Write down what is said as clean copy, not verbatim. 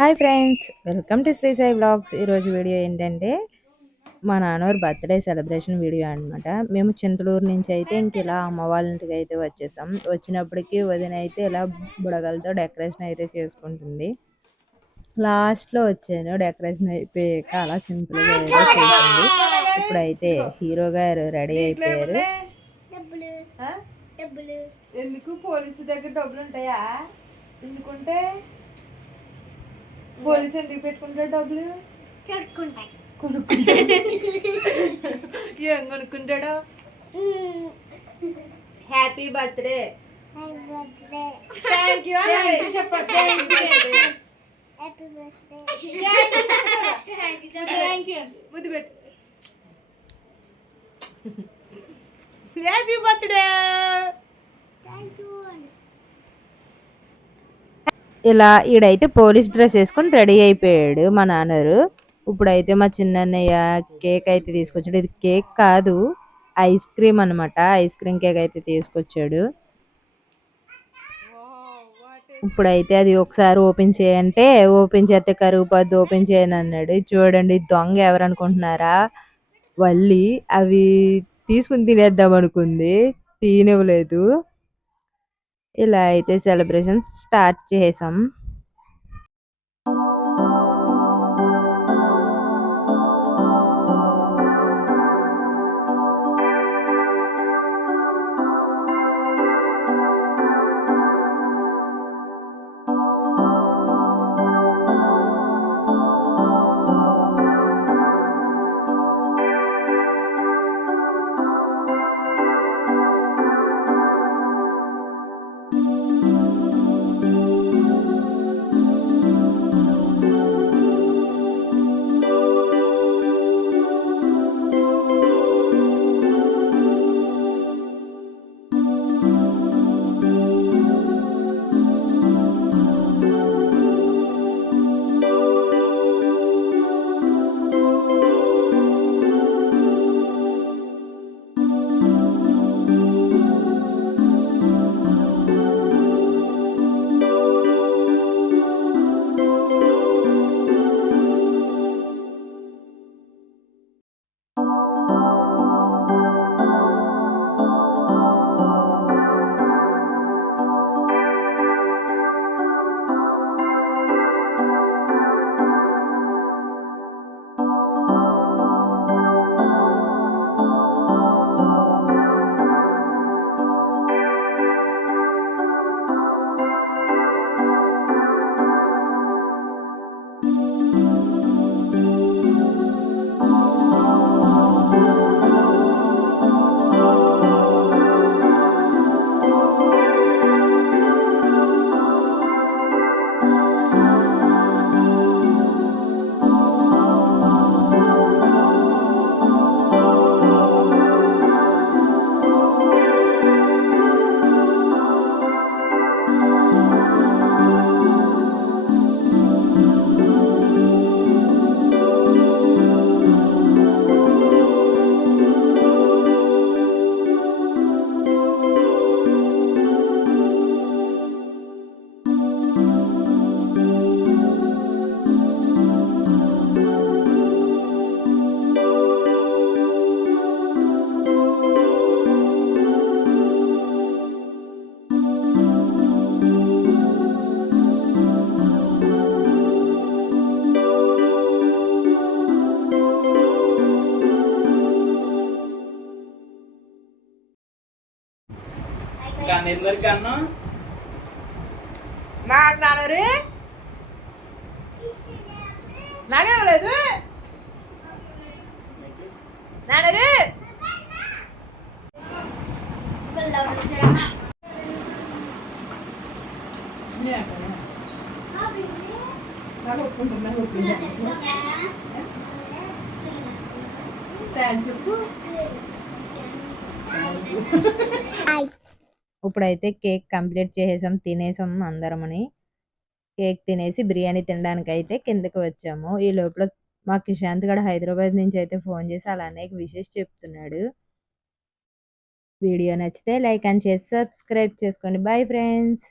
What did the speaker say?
Hi friends, welcome to Sri Sai vlogs. ఈరోజు video ఏంటంటే మా నాన్నవారి బర్త్డే సెలబ్రేషన్ వీడియో అనమాట. మేము చింతలూరు నుంచి అయితే ఇంక ఇలా అమ్మ వాళ్ళ ఇంటికి అయితే వచ్చేసాం. వచ్చినప్పటికి వదిన అయితే ఇలా బుడగలతో డెకరేషన్ అయితే చేసుకుంటుంది. లాస్ట్లో వచ్చాను, డెకరేషన్ అయిపోయాక అలా సింపుల్గా అయితే చేసింది. ఇప్పుడైతే హీరో గారు రెడీ అయిపోయారు. ఎందుకు పోలీసు దగ్గర డబ్బులు ఉంటాయా? ఎందుకుంటే పోలీసు ఎందుకు పెట్టుకుంటాడు డబ్బులు? ఏం కొనుక్కుంటాడు? హ్యాపీ బర్త్డే, థ్యాంక్ యూ ముద్దు పెట్టు. Happy birthday. ఇలా ఈడైతే పోలీస్ డ్రెస్ వేసుకొని రెడీ అయిపోయాడు మా నాన్నరు. ఇప్పుడైతే మా చిన్నన్నయ్య కేక్ అయితే తీసుకొచ్చాడు. ఇది కేక్ కాదు, ఐస్ క్రీమ్ అనమాట. ఐస్ క్రీమ్ కేక్ అయితే తీసుకొచ్చాడు. ఇప్పుడైతే అది ఒకసారి ఓపెన్ చేయంటే ఓపెన్ చేస్తే కరుగుపోద్ది, ఓపెన్ చేయను అన్నాడు. చూడండి, దొంగ ఎవరు అనుకుంటున్నారా? వల్లి అవి తీసుకుని తినేద్దాం అనుకుంది, తినవలేదు. ఇలా అయితే సెలబ్రేషన్స్ స్టార్ట్ చేసాం. నాకు నాన్నరు నాకేమలేదు. నాన్నరు చెప్పు. ఇప్పుడైతే కేక్ కంప్లీట్ చేసేసాం, తినేసాం అందరమని. కేక్ తినేసి బిర్యానీ తినడానికి అయితే కిందకి వచ్చాము. ఈ లోపల మా కిశాంత్ గడ హైదరాబాద్ నుంచి అయితే ఫోన్ చేసి అలా అనేక విషెస్ చెప్తున్నాడు. వీడియో నచ్చితే లైక్ అండ్ షేర్, సబ్స్క్రైబ్ చేసుకోండి. Bye friends.